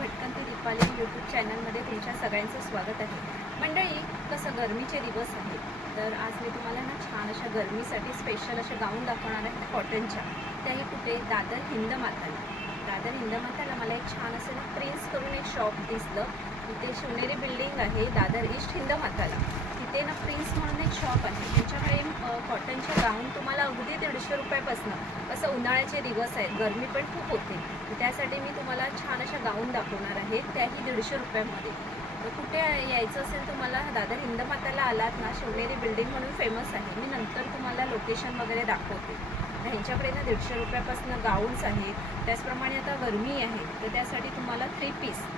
भटकंती दीपाली यूट्यूब चॅनलमध्ये तुमच्या सगळ्यांचं स्वागत आहे। मंडळी, कसं गरमीचे दिवस आहेत, तर आज मी तुम्हाला ना छान अशा गरमीसाठी स्पेशल असे गाऊन दाखवणार आहे कॉटनच्या। त्याही कुठे दादर हिंदमाताला। दादर हिंदमाताला मला एक छान असं ना प्रिन्स करून एक शॉप दिसलं। तिथे शिवनेरी बिल्डिंग आहे दादर ईस्ट हिंदमाताला। तिथे ना प्रिन्स म्हणून एक शॉप आहे। त्यांच्याकडे कॉटनचे गाऊन तुम्हाला अगदी 150 रुपयापासून, कसं उन्हाळ्याचे दिवस आहेत, गरमी पण खूप होते, त्यासाठी मी तुम्हाला छान अशा गाऊन दाखवणार आहे, त्याही 150 रुपयामध्ये। तर कुठे यायचं असेल तुम्हाला, दादर हिंदमाताला आलात ना, शिवनेरी बिल्डिंग म्हणून फेमस आहे। मी नंतर तुम्हाला लोकेशन वगैरे दाखवते। ह्यांच्याकडे ना 150 रुपयापासून गाऊन्स आहेत। त्याचप्रमाणे आता गरमी आहे, तर त्यासाठी तुम्हाला थ्री पीस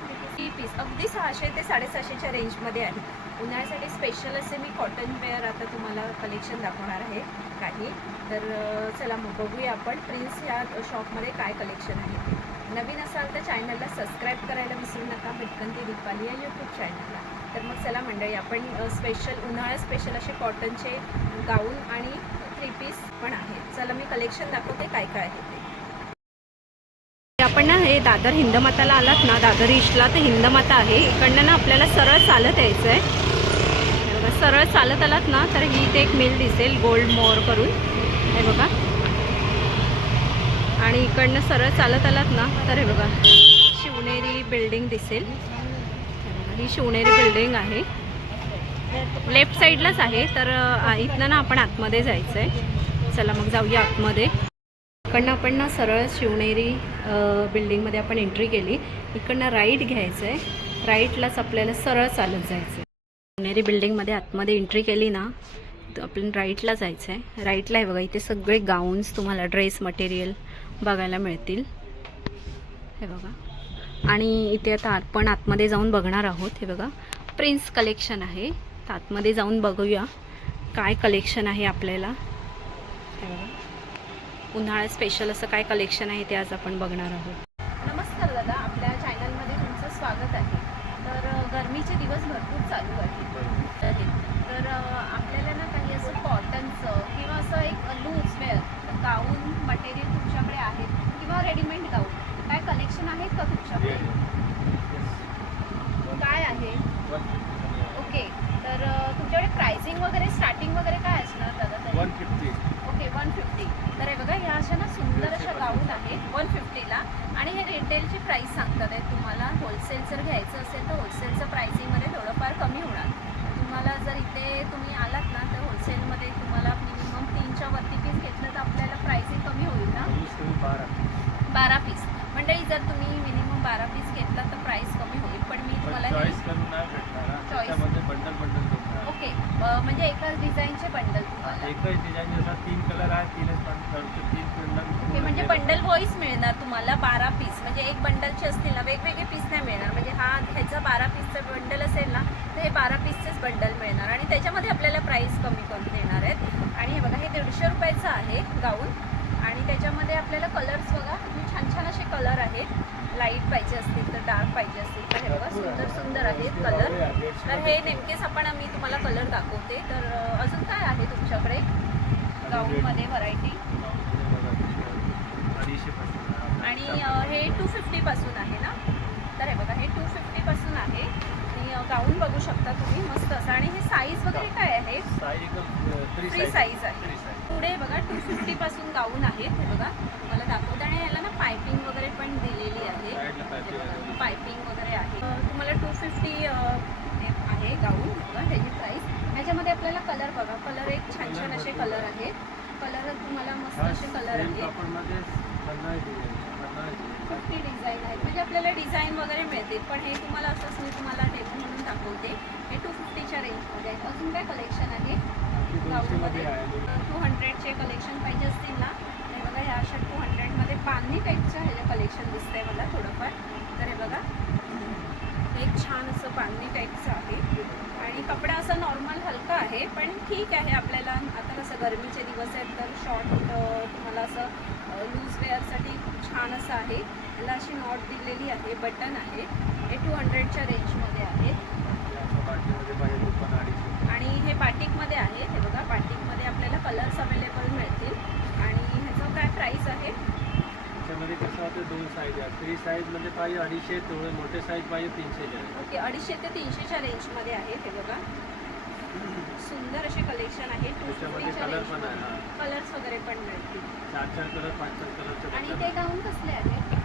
अगदी 600 ते 750च्या रेंजमध्ये आहे। उन्हाळ्यासाठी स्पेशल असे मी कॉटन वेअर आता तुम्हाला कलेक्शन दाखवणार आहे काही। तर चला मग बघूया आपण प्रिन्स या शॉपमध्ये काय कलेक्शन आहे ते। नवीन असाल तर चॅनलला सबस्क्राईब करायला विसरू नका, भटकंती दीपाली या यूट्यूब चॅनलला। तर मग चला मंडळी, आपण स्पेशल उन्हाळ्या स्पेशल असे कॉटनचे गाऊन आणि थ्री पीस पण आहेत। चला मी कलेक्शन दाखवते काय काय आहे ते। आपण ना हे दादर हिंदमाताला आलात ना, दादर ईस्टला तर हिंदमाता आहे। इकडनं ना आपल्याला सरळ चालत यायचं आहे। बघा, सरळ चालत आलात ना तर ही इथे एक मिल दिसेल गोल्ड मोर करून, हे बघा। आणि इकडनं सरळ चालत आलात ना तर हे बघा शिवनेरी बिल्डिंग दिसेल। ही शिवनेरी बिल्डिंग आहे, लेफ्ट साईडलाच आहे। तर इथनं ना आपण आतमध्ये जायचं आहे। चला मग जाऊया आतमध्ये। इकडनं आपण ना सरळ शिवनेरी बिल्डिंगमध्ये आपण एंट्री केली। इकडनं राईट घ्यायचं आहे, राईटलाच आपल्याला सरळ चालत जायचं आहे। शिवनेरी बिल्डिंगमध्ये आतमध्ये एंट्री केली ना तर आपण राईटला जायचं आहे। राईटला आहे बघा, इथे सगळे गाऊन्स तुम्हाला ड्रेस मटेरियल बघायला मिळतील, हे बघा। आणि इथे आता आपण आतमध्ये जाऊन बघणार आहोत। हे बघा प्रिन्स कलेक्शन आहे, तर आतमध्ये जाऊन बघूया काय कलेक्शन आहे आपल्याला। हे बघा उन्हाळ्यात स्पेशल असं काय कलेक्शन आहे ते आज आपण बघणार आहोत। नमस्कार दादा, आपल्या चॅनलमध्ये तुमचं स्वागत आहे। तर गरमीचे दिवस भरपूर चालू आहेत, तर आपल्याला ना काही असं कॉटनचं किंवा असं एक लूज वेअर गाऊन मटेरियल तुमच्याकडे आहेत किंवा रेडीमेड गाऊन काय कलेक्शन आहेत का तुमच्याकडे? काय आहे? ओके, तर तुमच्याकडे प्राइसिंग वगैरे स्टार्टिंग वगैरे काय असणार दादा? 150. ओके 150। तर हे बघा, ह्या अशा ना सुंदर अशा गाऊन आहेत 150ला। आणि हे रिटेलची प्राईस सांगतात आहेत तुम्हाला। होलसेल जर घ्यायचं असेल तर होलसेलचं प्राइसिंगमध्ये थोडंफार कमी होणार। तुम्हाला जर इथे तुम्ही आलात ना तर होलसेलमध्ये तुम्हाला मिनिमम 3च्या वरती पीस घेतलं तर आपल्याला प्राइसिंग कमी होईल ना। 12 पीस मंडळी, जर तुम्ही मिनिमम 12 पीस घेतला तर प्राइस कमी होईल, पण मी तुम्हाला चॉईस करून नाही भेटणार, त्याच्यामध्ये बंडल बंडल भेटणार। ओके, म्हणजे एकाच डिझाईनचे बंडल तुम्हाला, एकच डिझाईन जसा 3 कलर आहे, 3 बंडल। ओके, म्हणजे बंडल वाईज मिळणार तुम्हाला 12 पीस। म्हणजे एक बंडलचे असतील ना, वेगवेगळे पीस नाही मिळणार। म्हणजे ह्याचा 12 पीसचं बंडल असेल ना तर हे 12 पीसचेच बंडल मिळणार आणि त्याच्यामध्ये आपल्याला प्राइस कमी करून देणार आहेत। आणि हे बघा, हे 150 रुपयाचं आहे गाऊन। आणि त्याच्यामध्ये आपल्याला कलर्स बघा, छान छान असे कलर आहेत। लाईट पाहिजे असतील तर डार्क पाहिजे असतील तर हे बघा सुंदर सुंदर आहेत कलर। तर हे नेमकेच मी तुम्हाला कलर दाखवते। तर अजून काय आहे तुमच्याकडे गाऊनमध्ये व्हरायटी? आणि हे 250 पासून आहे ना। तर हे बघा, हे 250 पासून आहे आणि गाऊन बघू शकता तुम्ही मस्त असं। आणि हे साईज वगैरे काय आहे? फ्री साईज आहे। पुढे बघा 250 पासून गाऊन आहेत, हे बघा मला दाखवते। आणि याला ना पायपिंग वगैरे पण दिलेली आहे, पायपिंग वगैरे आहे। तुम्हाला 250 आहे गाऊन, बघा त्याची प्राईस। ह्याच्यामध्ये आपल्याला कलर बघा, कलर एक छान छान असे कलर आहेत। कलर तुम्हाला मस्त असे कलर आहेत। 50 डिझाईन आहेत, म्हणजे आपल्याला डिझाईन वगैरे मिळतील। पण हे तुम्हाला असंच मी तुम्हाला डेमो म्हणून दाखवते। हे 250च्या रेंजमध्ये आहेत। अजून काय कलेक्शन आहे गाऊनमध्ये? 200चे कलेक्शन पाहिजे असतील ना, हे बघा ह्या अशा 200मध्ये बांधणी टाईपचं ह्याचं कलेक्शन दिसतंय मला थोडंफार। तर हे बघा, एक छान असं बांधणी टाईपचं आहे आणि कपडा असा नॉर्मल हलका आहे, पण ठीक आहे। आपल्याला आता कसं गरमीचे दिवस आहेत तर शॉर्ट तुम्हाला असं लूज वेअरसाठी खूप छान असं आहे। याला अशी नॉट दिलेली आहे, बटन आहे। हे 200च्या रेंजमध्ये आहेत आणि हे बाटिकमध्ये आहे। हे बघा, बाटिकमध्ये आपल्याला कलर्स अवेलेबल मिळतील। आणि ह्याचं काय प्राईस आहे? त्याच्यामध्ये कसं याच्यामध्ये 2 साईज आहे. फ्री साईज म्हणजे पाहिजे 250, थोडे मोठे साईज पाहिजे 300 आहे. ओके, 250 ते 300च्या रेंजमध्ये आहे. हे बघा सुंदर असे कलेक्शन आहे. त्याच्यामध्ये कलर पण आहे. हां, कलर्स वगैरे पण मिळतील. 4 कलर 5 कलरचे आणि ते गाऊन कसले आहेत?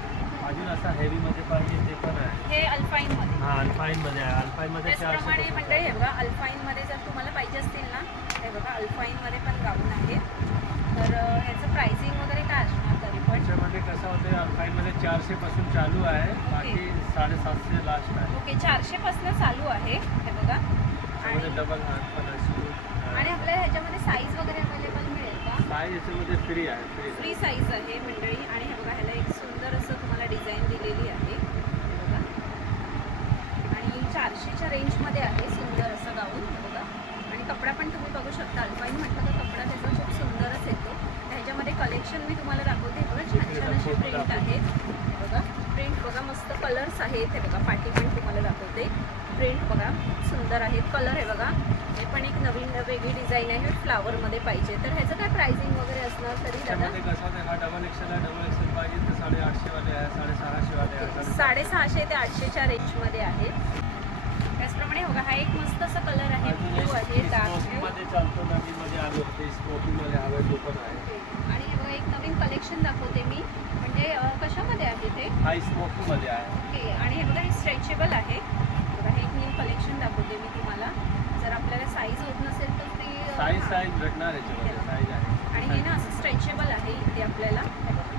अजून असा हेवीमध्ये पाहिजे ते पण आहे. हे अल्पाईनमध्ये. हां, अल्पाईनमध्ये आहे. अल्पाईनमध्ये 400 त्याचप्रमाणे पासून मंडळी हे आहे. बघा अल्पाईनमध्ये जर तुम्हाला पाहिजे असतील ना, हे बघा अल्पाईनमध्ये पण गाऊन आहे. तर ह्याचं प्राइसिंग वगैरे काय असणार तरी पण? त्याच्यामध्ये कसं होतं अल्पाईनमध्ये 400 पासून चालू आहे, बाकी 750 लास्ट आहे. ओके, 400 पासून चालू आहे. हे बघा. त्याच्यामध्ये आणि डबल हात पण आहे. आणि आपल्याला ह्याच्यामध्ये साईज वगैरे अवेलेबल मिळेल का? साईज याच्यामध्ये फ्री आहे. फ्री साईज आहे मंडळी. आणि हे बघा ह्याला एक सुंदर असं तुम्हाला डिझाईन दिलेली आहे. हे बघा. आणि 400च्या रेंजमध्ये आहे सुंदर असं गाऊन. हे बघा. आणि कपडा पण तुम्ही बघू शकता. अल्पाईन म्हटलं तर कपडा त्याचा खूप सुंदरच येतो. ह्याच्यामध्ये कलेक्शन मी तुम्हाला दाखवते. हे बघा छान छान असे प्रिंट आहेत. हे बघा प्रिंट बघा मस्त कलर्स आहेत. हे बघा पाठी पण तुम्हाला दाखवते. प्रिंट बघा सुंदर आहेत. कलर आहे बघा. हे पण एक नवीन वेगळी डिझाईन आहे. फ्लावरमध्ये पाहिजे तर ह्याचं काय प्राइसिंग वगैरे असणार तरी दादा? त्याच्यामध्ये कसं होतं हा डबल एक्सेल आहे. डबल एक्सेल पाहिजे तर 850 वाले आहे, 650 वाले आहे. 650 ते 800च्या रेंजमध्ये आहे. त्याचप्रमाणे बघा हा एक मस्त असा कलर आहे. ब्लू आहे डार्क ब्लू. मध्ये चालतो नवीनमध्ये आले होते. स्मोकिंगमध्ये हवे तो पण आहे. आणि हे बघा एक नवीन कलेक्शन दाखवते मी. म्हणजे कशामध्ये आहे ते? हा स्मोकिंगमध्ये आहे. ओके. आणि हे बघा हे स्ट्रेचेबल आहे. बघा हे एक न्यू कलेक्शन दाखवते मी तुम्हाला. जर आपल्याला साईज होत नसेल तर फ्री साईज भेटणार याच्यामध्ये. साईज आहे. आणि हे ना असं स्ट्रेचेबल आहे इथे आपल्याला. हे बघा.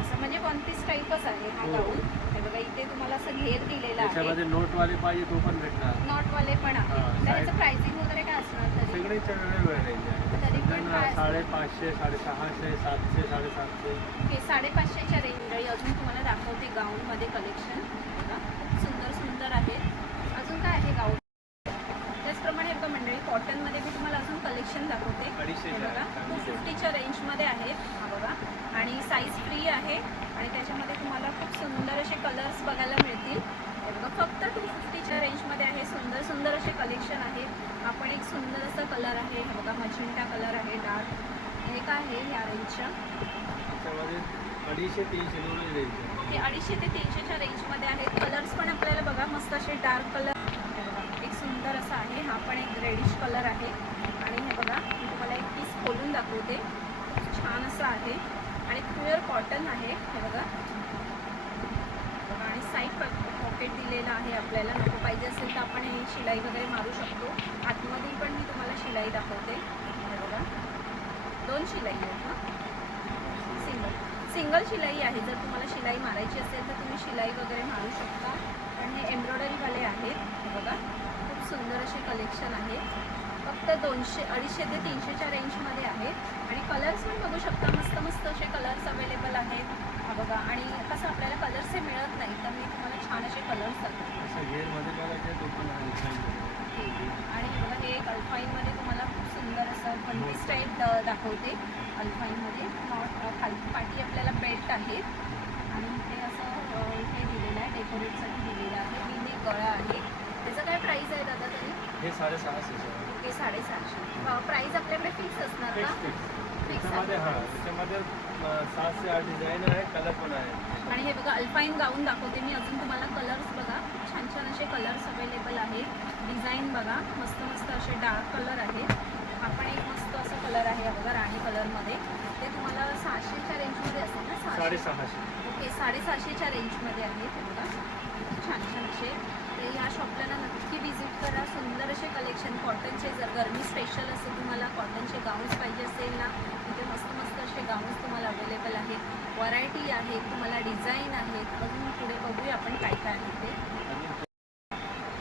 असं म्हणजे वन पीस टाईपच आहे हा हो. गाऊन. हे बघा इथे तुम्हाला असं घेर दिलेला आहे. त्याच्यामध्ये नोटवाले पाहिजे तो पण भेटणार. नॉटवाले पण आहे. हां, तर ह्याचं side- प्राइसिंग वगैरे काय असणार तरी? सगळेच्या वेगवेगळ्या रेंज आहे. तरी पण काय असणार? 550, 650, 700, 750. ओके, 550च्या रेंज. अजून तुम्हाला दाखवते गाऊनमध्ये कलेक्शन. बघा खूप सुंदर सुंदर आहे. अजून काय आहे गाऊन? त्याचप्रमाणे बघा मंडळी कॉटनमध्ये मी तुम्हाला अजून कलेक्शन दाखवते. 250 हे बघा 250च्या रेंजमध्ये आहे. हा बघा. आणि साईज फ्री आहे. आणि त्याच्यामध्ये तुम्हाला खूप सुंदर असे कलर्स बघायला मिळतील. हे बघा फक्त 250च्या रेंजमध्ये आहे. सुंदर सुंदर असे कलेक्शन आहे. हा पण एक सुंदर असा कलर आहे. हे बघा मजिंटा कलर आहे डार्क. हे काय आहे या रेंजच्या? त्याच्यामध्ये 250-300 एवढी रेंज आहे. ओके, 250 ते 300च्या रेंजमध्ये आहेत. कलर्स पण आपल्याला बघा मस्त असे डार्क कलर. हे बघा एक सुंदर असा आहे. हा पण एक रेडिश कलर आहे. आणि हे बघा मी तुम्हाला एक पीस खोलून दाखवते. खूप छान असं आहे. आणि प्युअर कॉटन आहे. हे बघा. बघा आणि साईड पॉकेट दिलेलं आहे. आपल्याला नको पाहिजे असेल तर आपण हे शिलाई वगैरे मारू शकतो. आतमध्ये पण मी तुम्हाला शिलाई दाखवते. हे बघा 2 शिलाई आहेत ना. सिंगल शिलाई आहे. जर तुम्हाला शिलाई मारायची असेल तर तुम्ही शिलाई वगैरे मारू शकता. आणि हे एम्ब्रॉयडरीवाले आहेत. हे बघा खूप सुंदर असे कलेक्शन आहे. फक्त 250 ते 300च्या रेंजमध्ये आहेत. आणि कलर्स पण बघू शकता. मस्त मस्त असे कलर्स अवेलेबल आहेत. हा बघा. आणि कसं आपल्याला कलर्स हे मिळत नाही तर मी तुम्हाला छान असे कलर्स दाखवते. असं घेरमध्ये बघायचं तो पण आहे. आणि हे बघा हे एक अल्फाईनमध्ये तुम्हाला खूप सुंदर असं पनपीस टाईप दाखवते. अल्फाईनमध्ये खालची पाठी आपल्याला बेल्ट आहे. आणि इथे असं इथे दिलेलं आहे डेकोरेटसाठी दिलेलं आहे. विने गळा आहे. त्याचं काय प्राईस आहे दादा तरी? हे 650 आहे. ओके, 650. प्राईस आपल्याकडे फिक्स असणार का? फिक्स त्याच्यामध्ये आहे. हां त्याच्यामध्ये 7 से 8 डिझाईन आहे. कलर पण आहे. आणि हे बघा अल्पाईन गाऊन दाखवते मी. अजून तुम्हाला कलर्स बघा छान छान असे कलर्स अवेलेबल आहेत. डिझाईन बघा मस्त मस्त असे डार्क कलर आहेत. हा पण एक मस्त असं कलर आहे बघा राणी कलरमध्ये. ते तुम्हाला 600च्या रेंजमध्ये असेल ना? 650. ओके, 750च्या रेंजमध्ये आहे. हे बघा छान छान असे. ते या शॉपला ना नक्की विजिट करा. सुंदर असे कलेक्शन कॉटनचे. जर गरमी स्पेशल असेल तुम्हाला कॉटनचे गाऊन्स पाहिजे असेल ना तिथे मस्त मस्त असे गाऊन्स तुम्हाला अवेलेबल आहेत. व्हरायटी आहे. तुम्हाला डिझाईन आहेत. अजून पुढे बघूया आपण काय काय आहे ते.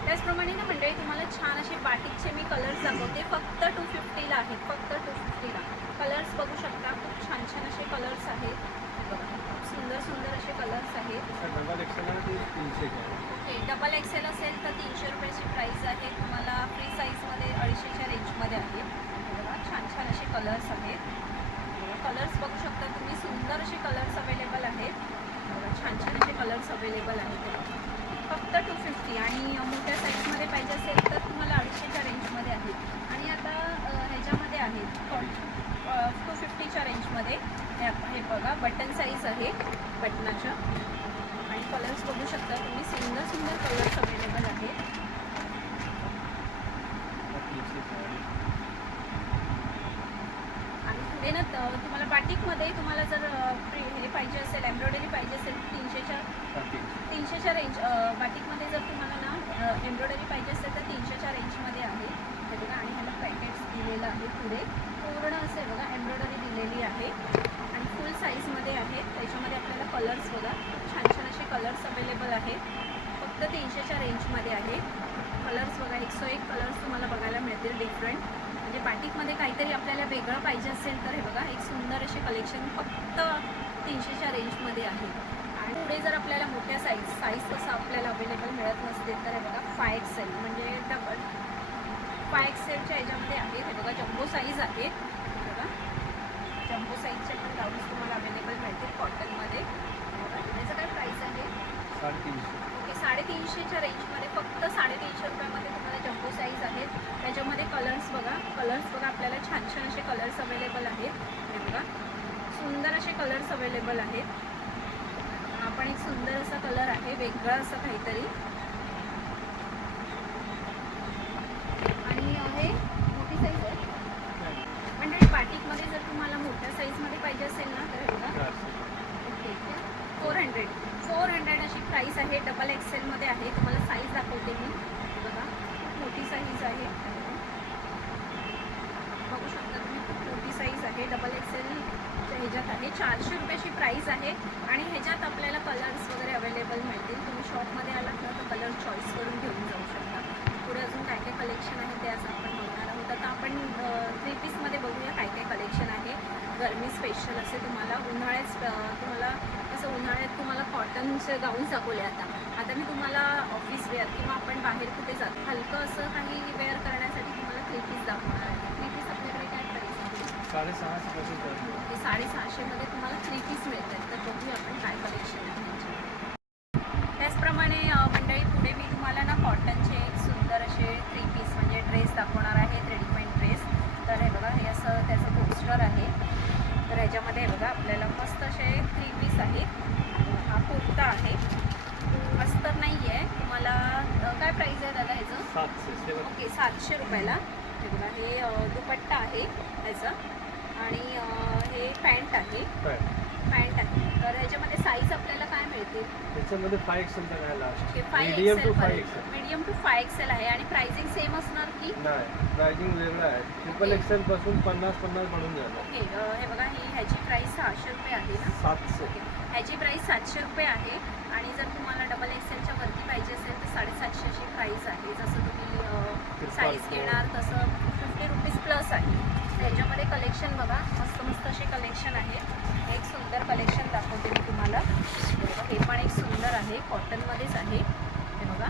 त्याचप्रमाणे ना मंडळी तुम्हाला छान असे बाटिकचे मी कलर्स दाखवते. फक्त 250ला आहेत. फक्त 250ला. कलर्स बघू शकता. खूप छान छान असे कलर्स आहेत. बघा खूप सुंदर सुंदर असे कलर्स आहेत. डबल एक्सेल आहे ते 300 आहे. ओके, डबल एक्सेल असेल तर 300 रुपयाची प्राईस आहे. तुम्हाला फ्री साईजमध्ये 250च्या रेंजमध्ये आहे. बघा छान छान असे कलर्स आहेत. कलर्स बघू शकता तुम्ही. सुंदर असे कलर्स अवेलेबल आहेत. बघा छान छान असे कलर्स अवेलेबल आहेत. फक्त 250. आणि मोठ्या साईजमध्ये पाहिजे असेल तर तुम्हाला 250च्या रेंजमध्ये आहे. आणि आता ह्याच्यामध्ये आहेत 250च्या रेंजमध्ये हे बघा बटन साईज आहे बटनाच्या, आणि कलर्स बघू शकता तुम्ही, सुंदर सुंदर कलर्स अवेलेबल आहेत. आणि पुढे ना तुम्हाला बाटिकमध्ये तुम्हाला जर हे पाहिजे असेल, एम्ब्रॉयडरी पाहिजे असेल 300च्या रेंज, बाटिकमध्ये जर तुम्हाला ना एम्ब्रॉयडरी पाहिजे असेल तर 300च्या रेंजमध्ये आहे हे बघा. आणि ह्याला पॅकेट्स दिलेलं आहे पुढे, पूर्ण असे बघा एम्ब्रॉयडरी दिलेली आहे आणि फुल साईजमध्ये आहे. त्याच्यामध्ये आपल्याला कलर्स बघा, छान छान असे कलर्स अवेलेबल आहेत, फक्त 300च्या रेंजमध्ये आहे. कलर्स बघा, 101 कलर्स तुम्हाला बघायला मिळतील डिफरंट. म्हणजे बाटिकमध्ये काहीतरी आपल्याला वेगळं पाहिजे असेल तर हे बघा एक सुंदर असे कलेक्शन फक्त 300च्या रेंजमध्ये आहे. आणि पुढे जर आपल्याला मोठ्या साईज कसं आपल्याला अवेलेबल मिळत नसते तर हे बघा 5XL म्हणजे डबल 5XLच्या ह्याच्यामध्ये आहे हे बघा. जम्बो साईज आहे बघा, जम्बो साईजचे पण गाऊन्स तुम्हाला अवेलेबल मिळतील कॉटनमध्ये. त्याचं काय प्राईस आहे? 350. ओके, 350च्या रेंजमध्ये, फक्त 350 रुपयामध्ये तुम्हाला जम्बो साईज आहेत. त्याच्यामध्ये कलर्स बघा आपल्याला छान छान असे कलर्स अवेलेबल आहेत हे बघा, सुंदर असे कलर्स अवेलेबल आहेत. हा पण एक सुंदर असा कलर आहे, वेगळा असं काहीतरी. आणि आहे मोठी साईज आहे म्हणजे बाटिकमध्ये जर तुम्हाला मोठ्या साईजमध्ये पाहिजे असेल ना तर हे बघा ओके 400 अशी प्राईस आहे. डबल XL मध्ये आहे, तुम्हाला साईज दाखवते मी हे बघा, खूप मोठी साईज आहे बघू शकता तुम्ही, खूप मोठी साईज आहे. डबल XLच्या ह्याच्यात आहे. 400 रुपयाची प्राईस आहे आणि ह्याच्यात आपल्याला कलर्स वगैरे अवेलेबल मिळतील. तुम्ही शॉपमध्ये आलात ना तर कलर चॉईस करून घेऊन जाऊ शकता. पुढे अजून काय काय कलेक्शन आहे ते आज आपण बघणार आहोत. आता आपण 3 पीसमध्ये बघूया काय काय कलेक्शन आहे. गरमी स्पेशल असे तुम्हाला तुम्हाला कसं उन्हाळ्यात तुम्हाला कॉटनचे गाऊन्स दाखवले. आता मी तुम्हाला ऑफिस वेअर किंवा आपण बाहेर कुठे जातो हलकं असं काही वेअर करण्यासाठी तुम्हाला 3 पीस दाखवणार आहे. 3 पीस आपल्याकडे काय प्राईस आहे? 650 पासून. ते 650 मध्ये तुम्हाला 3 पीस मिळतात. तर बघूया आपण काय कलेक्शन आहे त्याच्यामध्ये. त्याचप्रमाणे मंडळी पुढे मी तुम्हाला ना कॉटनचे एक सुंदर असे 3 पीस म्हणजे ड्रेस दाखवणार आहेत, रेडीमेड ड्रेस. तर हे बघा, हे असं त्याचं पोस्टर आहे. तर ह्याच्यामध्ये बघा आपल्याला मस्त असे 3 पीस आहेत. हा कुर्ता आहे, अस्तर नाही आहे. तुम्हाला काय प्राईस आहे दादा ह्याचं? 700. ओके, 700 रुपयाला. हे बघा, हे दुपट्टा आहे ह्याचं आणि हे पॅन्ट आहे. तर ह्याच्यामध्ये साईज आपल्याला काय मिळतील? त्याच्यामध्ये 5XL तक आहे last. Okay, medium to 5XL आहे. आणि प्राइसिंग सेम असणार की नाही? प्राइसिंग वेगळं आहे. ट्रिपल XL पासून 50 म्हणून झालं. ओके, हे बघा, ह्याची प्राइस 600 रुपये आहे ना? 700. ओके, ह्याची प्राइस 700 रुपये आहे. आणि जर तुम्हाला डबल XLच्या वरती पाहिजे असेल तर 750 अशी प्राइस आहे. जसं तुम्ही साईज घेणार तसं 50 रुपीज प्लस आहे. ह्याच्यामध्ये कलेक्शन बघा, मस्त मस्त असे कलेक्शन आहे. एक सुंदर कलेक्शन दाखवते मी तुम्हाला. हे पण एक सुंदर आहे, कॉटनमध्येच आहे. हे बघा,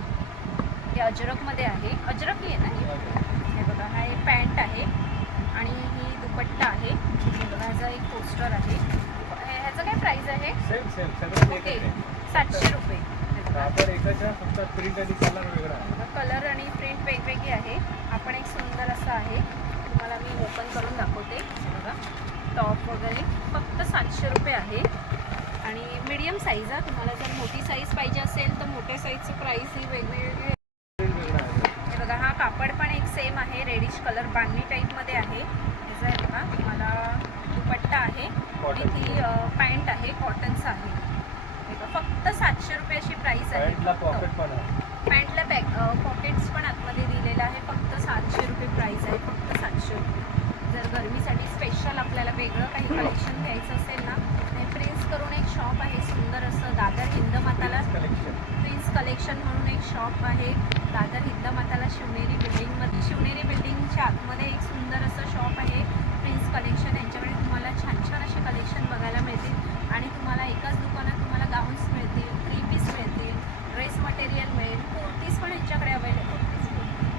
हे अजरकमध्ये आहे. अजरकली आहे ना हे बघा, हा एक पॅन्ट आहे आणि ही दुपट्टा आहे. हे बघा, ह्याचा एक पोस्टर आहे. ह्याचं काय प्राईस आहे? सेम ओके, 700 रुपये. हे बघा, एकाच्या फक्त प्रिंट आणि कलर वेगळा आहे. कलर आणि प्रिंट वेगवेगळी आहे. आपण एक सुंदर असं आहे, तुम्हाला मी ओपन करून दाखवते. हे बघा, टॉप वगैरे फक्त 700 रुपये आहे. आणि मीडियम साईज आहे. तुम्हाला जर मोठी साईज पाहिजे असेल तर मोठ्या साईजची प्राईस ही वेगवेगळी. हे बघा, हा कापड पण एक सेम आहे, रेडिश कलर बांधणी टाईपमध्ये आहे. ह्याचा हे बघा, तुम्हाला दुपट्टा आहे आणि ती पॅन्ट आहे, कॉटनचं आहे. हे बघा, फक्त 700 रुपये अशी प्राईस आहे. पॅन्टला पॉकेट्स पण आतमध्ये दिलेलं आहे. फक्त 700 रुपये प्राईस आहे, फक्त 700 रुपये. जर गरमीसाठी स्पेशल आपल्याला वेगळं काही कलेक्शन घ्यायचं असेल ना, हे प्रिन्स करून एक शॉप आहे सुंदर असं, दादर हिंदमाताला प्रिन्स कलेक्शन म्हणून एक शॉप आहे दादर हिंदमाताला शिवनेरी बिल्डिंगच्या आतमध्ये एक सुंदर असं शॉप आहे प्रिन्स कलेक्शन. यांच्याकडे तुम्हाला छान छान असे कलेक्शन बघायला मिळतील आणि तुम्हाला एकाच दुकानात तुम्हाला गाऊन्स मिळतील, 3 पीस मिळतील, ड्रेस मटेरियल मिळेल, कुर्तीज पण यांच्याकडे अवेलेबल.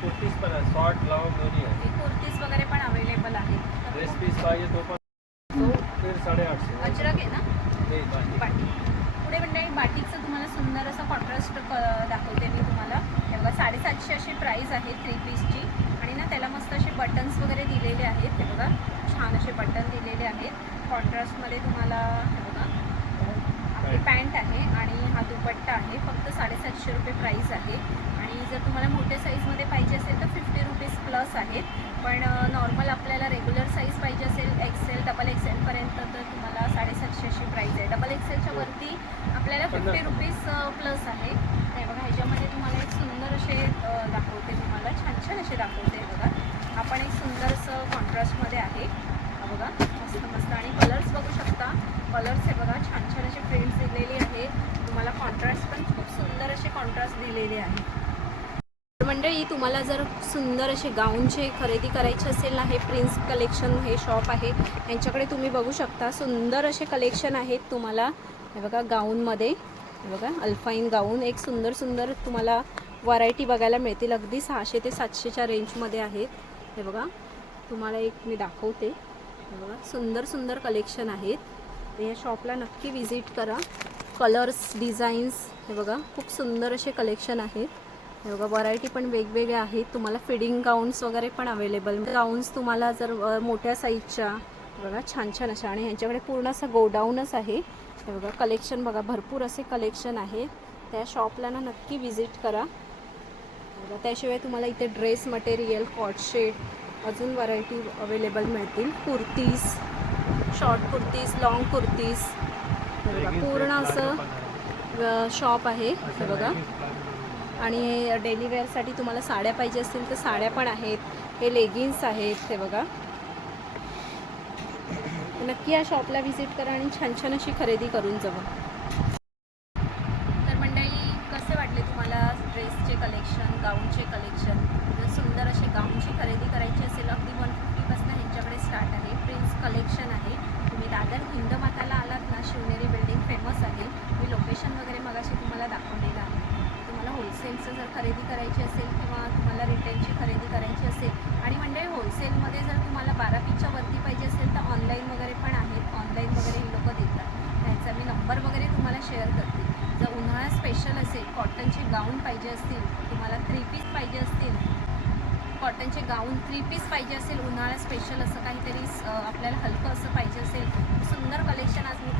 कुर्तीज पण आहे, शॉर्ट लॉंग दोन्ही आहे. कुर्तीज वगैरे पण अवेलेबल आहे. ड्रेस पीस पाहिजे तो पण 850. अजरक आहे ना? नाही, बाटिक. पुढे म्हणजे बाटिकचं तुम्हाला सुंदर असं कॉन्ट्रास्ट दाखवते मी तुम्हाला. हे बघा, 750 अशी प्राईस आहे 3 पीसची. आणि ना त्याला मस्त असे बटन्स वगैरे दिलेले आहेत. हे बघा छान असे बटन दिलेले आहेत. कॉन्ट्रास्टमध्ये तुम्हाला हे बघा आपली पॅन्ट आहे आणि हा दुपट्टा आहे. फक्त 750 रुपये प्राईस आहे. आणि जर तुम्हाला मोठ्या साईजमध्ये पाहिजे असेल तर 50 रुपीज प्लस आहेत. पण नॉर्मल आपल्याला रेग्युलर साईज पाहिजे असेल एक्सेल डबल एक्सेलपर्यंत तर तुम्हाला 750 अशी प्राईस आहे. डबल एक्सेलच्या वरती आपल्याला 50 रुपीज प्लस आहे. हे बघा ह्याच्यामध्ये तुम्हाला एक सुंदर असे दाखवते, तुम्हाला छान छान असे दाखवते. हे बघा आपण एक सुंदर असं कॉन्ट्रास्टमध्ये आहे. हा बघा मस्त मस्त. आणि कलर्स बघू शकता. कलर्स हे बघा छान छान असे प्रिंट्स दिलेली आहे. तुम्हाला कॉन्ट्रास्ट पण खूप सुंदर असे कॉन्ट्रास्ट दिलेले आहे. मंडळी तुम्हाला जर सुंदर असे गाऊनचे खरेदी करायचे असेल ना, हे प्रिन्स कलेक्शन हे शॉप आहे. यांच्याकडे तुम्ही बघू शकता सुंदर असे कलेक्शन आहेत तुम्हाला. हे बघा गाऊनमध्ये हे बघा अल्फाईन गाऊन एक सुंदर सुंदर तुम्हाला व्हरायटी बघायला मिळतील. अगदी 600 ते 700च्या रेंजमध्ये आहेत. हे बघा तुम्हाला एक मी दाखवते. हे बघा सुंदर सुंदर कलेक्शन आहेत. तर या शॉपला नक्की विजिट करा. कलर्स डिझाईन्स हे बघा खूप सुंदर असे कलेक्शन आहेत. हे बघा व्हरायटी पण वेगवेगळ्या आहेत. तुम्हाला फिडिंग गाऊन्स वगैरे पण अवेलेबल. गाऊन्स तुम्हाला जर मोठ्या साईजच्या बघा छान छान अशा. आणि ह्यांच्याकडे पूर्ण असं गोडाऊनच आहे. हे बघा कलेक्शन बघा भरपूर असे कलेक्शन आहे. त्या शॉपला ना नक्की विजिट करा. बघा त्याशिवाय तुम्हाला इथे ड्रेस मटेरियल कॉटशेट अजून व्हरायटी अवेलेबल मिळतील. कुर्तीज शॉर्ट कुर्तीज लॉंग कुर्तीज हे बघा पूर्ण असं शॉप आहे. हे बघा आणि डेली वेअरसाठी तुम्हाला साड्या पाहिजे असतील तर साड्या पण आहेत. हे लेगिन्स आहेत. हे बघा नक्की या शॉपला व्हिजिट करा आणि छान छान अशी खरेदी करून जावा. तर मंडळी कसे वाटले तुम्हाला ड्रेसचे कलेक्शन गाऊनचे कलेक्शन. जर सुंदर असे गाऊनची खरेदी करायची असेल अगदी 150पासून ह्यांच्याकडे स्टार्ट आहे. प्रिन्स कलेक्शन आहे. तुम्ही दादर हिंदमाताला आलात ना, शिवनेरी बिल्डिंग फेमस आहे. मी लोकेशन वगैरे मगाशी तुम्हाला दाखवलेलं आहे. तुम्हाला होलसेलचं जर खरेदी करायची असेल किंवा तुम्हाला रिटेलची खरेदी करायची असेल आणि म्हणजे होलसेलमध्ये जर तुम्हाला 12 पीसच्या वरती पाहिजे असेल तर ऑनलाईन वगैरे पण आहेत. ऑनलाईन वगैरे ही लोकं देतात. त्यांचा मी नंबर वगैरे तुम्हाला शेअर करते. जर उन्हाळा स्पेशल असेल कॉटनचे गाऊन पाहिजे असतील, तुम्हाला 3 पीस पाहिजे असतील, कॉटनचे गाऊन 3 पीस पाहिजे असेल, उन्हाळा स्पेशल असं काहीतरी आपल्याला हलकं असं पाहिजे असेल, सुंदर कलेक्शन आज मी